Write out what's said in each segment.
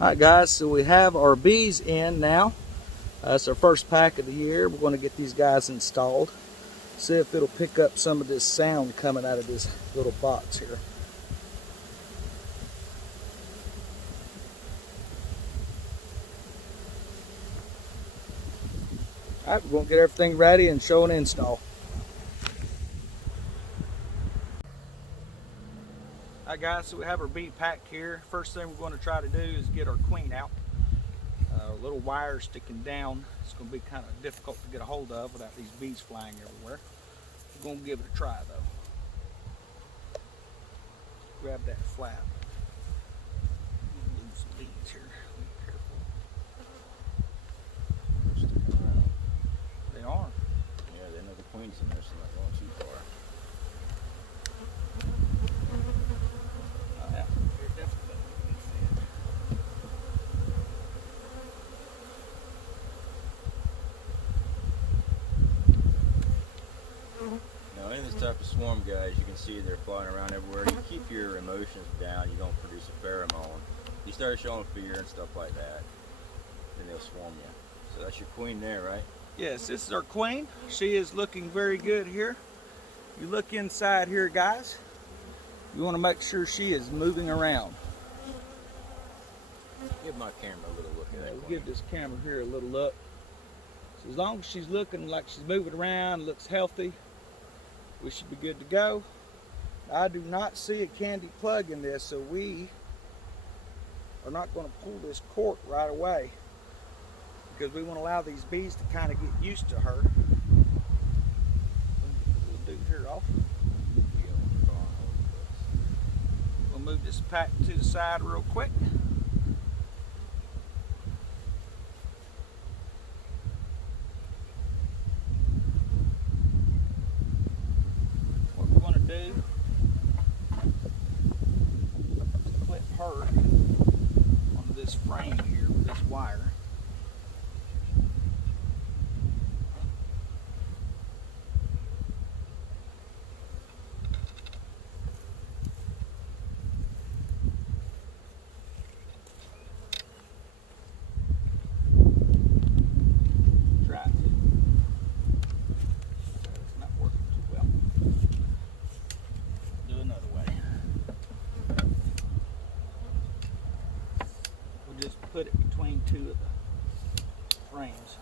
Alright guys, so we have our bees in now. That's our first pack of the year. We're going to get these guys installed. See if it'll pick up some of this sound coming out of this little box here. Alright, we're going to get everything ready and show an install. Alright guys, so we have our bee pack here. First thing we're going to try to do is get our queen out. Our little wire sticking down. It's going to be kind of difficult to get a hold of without these bees flying everywhere. We're going to give it a try though. Grab that flap. Lose some bees here. Be careful. They are. Yeah, they know the queen's in there, so they're not going too far. Yeah, they're definitely going to be fed. Now, in this type of swarm, guys, you can see they're flying around everywhere. You keep your emotions down, you don't produce a pheromone. You start showing fear and stuff like that, then they'll swarm you. So that's your queen there, right? Yes, this is our queen. She is looking very good here. You look inside here, guys. You want to make sure she is moving around. Give my camera a little look at that. We'll give this camera here a little look. So as long as she's looking like she's moving around, looks healthy, we should be good to go. I do not see a candy plug in this, so we are not going to pull this cork right away because we want to allow these bees to kind of get used to her. We'll do here off. We'll move this pack to the side real quick. What we're going to do is clip her onto this frame here with this wire. Put it between two of the frames.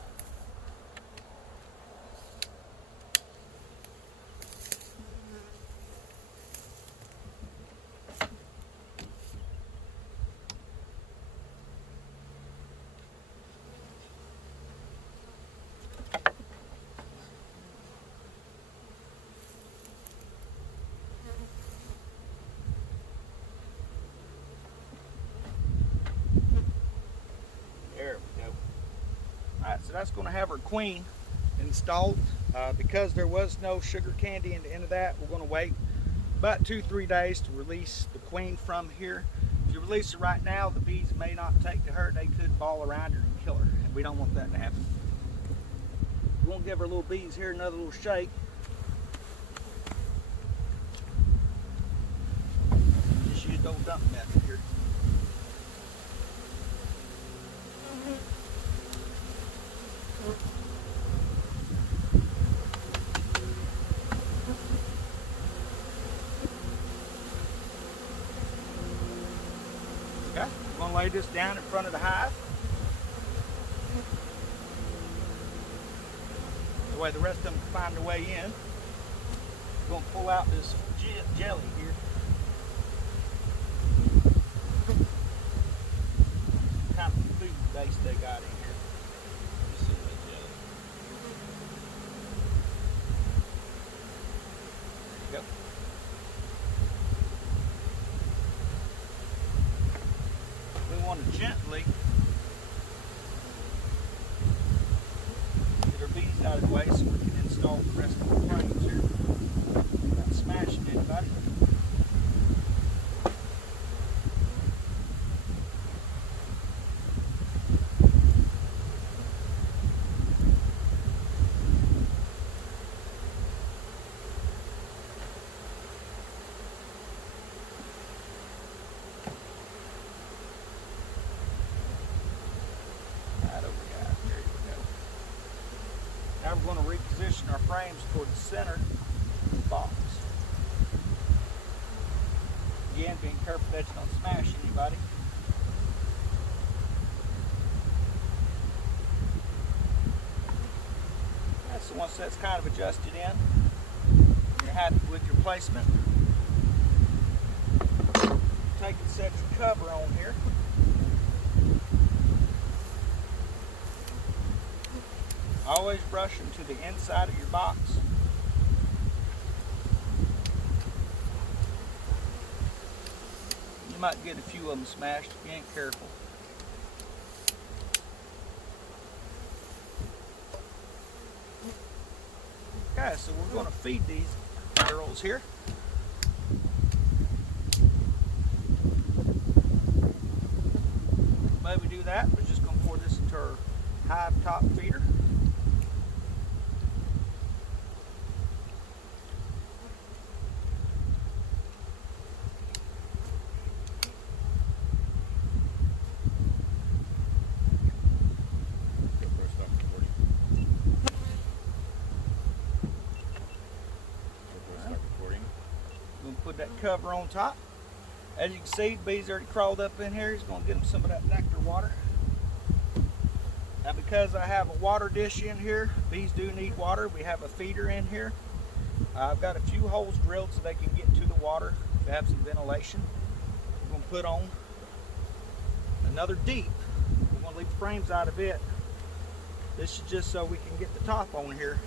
There we go. Alright, so that's going to have our queen installed. Because there was no sugar candy in the end of that, we're going to wait about 2-3 days to release the queen from here. If you release her right now, the bees may not take to her. They could ball around her and kill her, and we don't want that to happen. We won't give our little bees here another little shake. Just use the old dump method here. Okay, we're going to lay this down in front of the hive. The way the rest of them can find their way in. We're going to pull out this jelly here. What kind of food base they got in here. Just see that jelly. There you go. We want to gently get our bees out of the way so we can install the rest of the frames here without smashing anybody. frames toward the center of the box. Again, being careful that you don't smash anybody. So once that's kind of adjusted in, you're happy with your placement, take and set your cover on here. Always brush them to the inside of your box. You might get a few of them smashed if you ain't careful. Okay, so we're going to feed these barrels here. The way we do that, we're just going to pour this into our hive top feeder. Put that cover on top. As you can see, the bees already crawled up in here. He's going to get them some of that nectar water. Now, because I have a water dish in here, bees do need water. We have a feeder in here. I've got a few holes drilled so they can get to the water to have some ventilation. We're going to put on another deep. We're going to leave the frames out of it. This is just so we can get the top on here.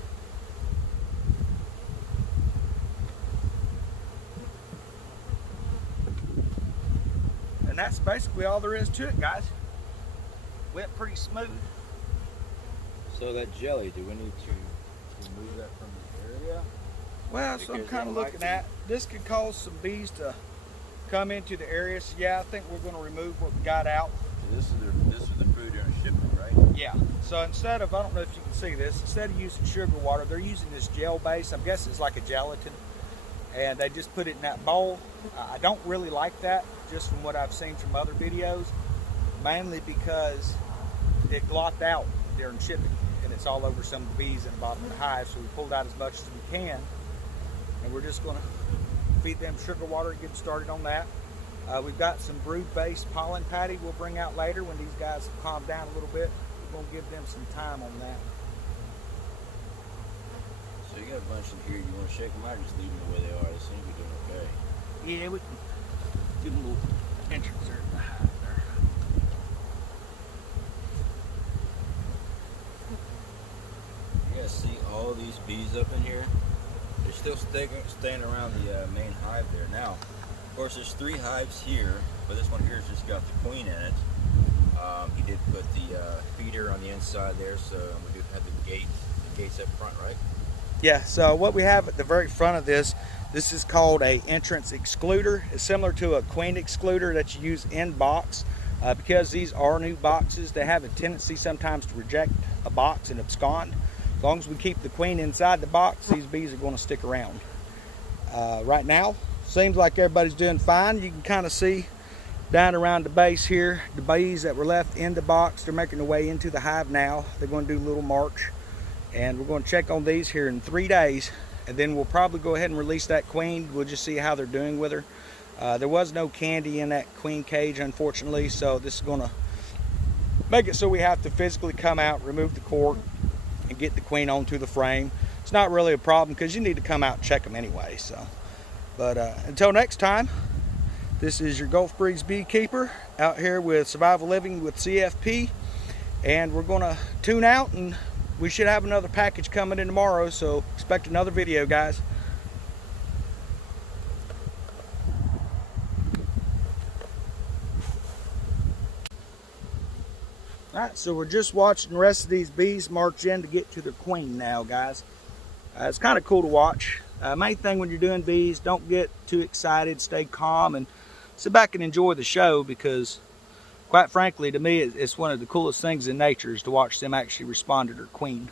And that's basically all there is to it, guys. Went pretty smooth. So that jelly, do we need to remove that from the area? Well, so I'm kind of looking at, this could cause some bees to come into the area. So yeah, I think we're going to remove what we got out. So this is the food during shipment, right? Yeah. So instead of, I don't know if you can see this, instead of using sugar water, they're using this gel base. I'm guessing it's like a gelatin. And they just put it in that bowl. I don't really like that, just from what I've seen from other videos, mainly because it glopped out during shipping, and it's all over some of the bees in the bottom of the hive. So we pulled out as much as we can, and we're just going to feed them sugar water and get started on that. We've got some brood-based pollen patty we'll bring out later when these guys have calmed down a little bit. We're going to give them some time on that. So you got a bunch in here. You want to shake them out or just leave them the way they are? They seem to be doing okay. Yeah, we can give them a little entrance there in the hive there. You guys see all these bees up in here? They're still staying around the main hive there. Now, of course, there's 3 hives here, but this one here has just got the queen in it. He did put the feeder on the inside there, so we do have the gates up front, right? Yeah, so what we have at the very front of this is called a entrance excluder. It's similar to a queen excluder that you use in box. Because these are new boxes, they have a tendency sometimes to reject a box and abscond. As long as we keep the queen inside the box, these bees are going to stick around. Right now, seems like everybody's doing fine. You can kind of see down around the base here, the bees that were left in the box, they're making their way into the hive now. They're going to do a little march. And we're going to check on these here in 3 days, and then we'll probably go ahead and release that queen. We'll just see how they're doing with her. There was no candy in that queen cage, unfortunately, so this is going to make it so we have to physically come out, remove the cord, and get the queen onto the frame. It's not really a problem because you need to come out and check them anyway. So, but until next time, this is your Gulf Breeze beekeeper out here with Survival Living with CFP, and we're going to tune out, and we should have another package coming in tomorrow, so expect another video, guys. Alright, so we're just watching the rest of these bees march in to get to their queen now, guys. It's kind of cool to watch. Main thing when you're doing bees, don't get too excited, stay calm, and sit back and enjoy the show, because quite frankly, to me, it's one of the coolest things in nature is to watch them actually respond to their queen.